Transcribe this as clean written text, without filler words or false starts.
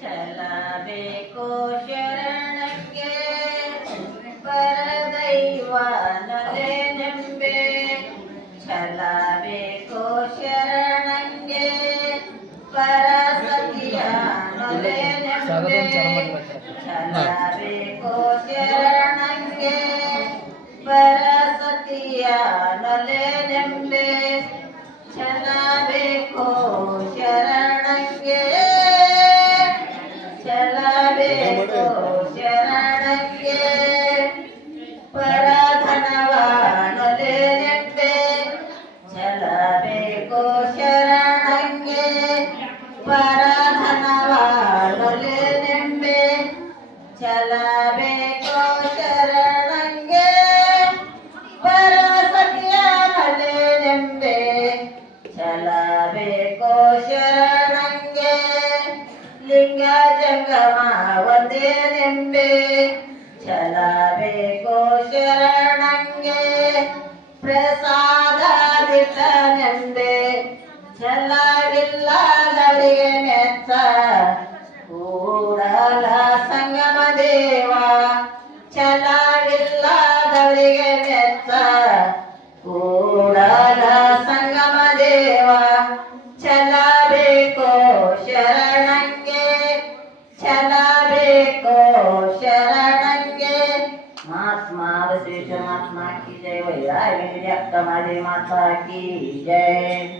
ಛಲಬೇಕು ಶರಣಕ್ಕೆ ಪರದೈವ ನಲೆ ನೆಂಬೆ ಛಲಬೇಕು ಶರಣಂಗೆ ಪರಸತಿಯ ನಲೆ ನೆಂಬೆ ಛಲಬೇಕು ಶರಣಂಗೆ ಪರಸತಿಯ ನಲೆ ನೆಂಬೆ ಛಲಬೇಕು ಶರಣಂಗೆ ಛಲಬೇಕು ಶರಣಂಗೆ ಪರಧನವ ನಲೆ ನೆಂಬೆ ಛಲಬೇಕು ಶರಣಂಗೆ ಪರಧನವ ನಲೆ ನೆಂಬೆ ಛಲಬೇಕು ಶರಣಂಗೆ ಪರಸತಿಯ ನಲೆ ನೆಂಬೆ ಛಲಬೇಕು ಶರಣಂಗೆ ಲಿಂಗ ಜಂಗಮ ಒಂದೇ ನೆಂಬೆ ಛಲಬೇಕು ಶರಣಂಗೆ ಪ್ರಸಾದ ದಿಟ್ಟ ನೆಂಬೆ ಛಲವಿಲ್ಲದವರಿಗೆ ಮೆಚ್ಚ ಕೂಡಲ ಸಂಗಮ ದೇವ ಛಲವಿಲ್ಲದವರಿಗೆ ಮೆಚ್ಚ ಕೂಡಲ ಸಂಗಮ ದೇವ ಛಲಬೇಕು ಶರಣಂಗೆ ಛಲಬೇಕು ಶರಣಂಗೆ महात्मा विश्वेश्वर महात्मा की जय वैराग्य माता की जय।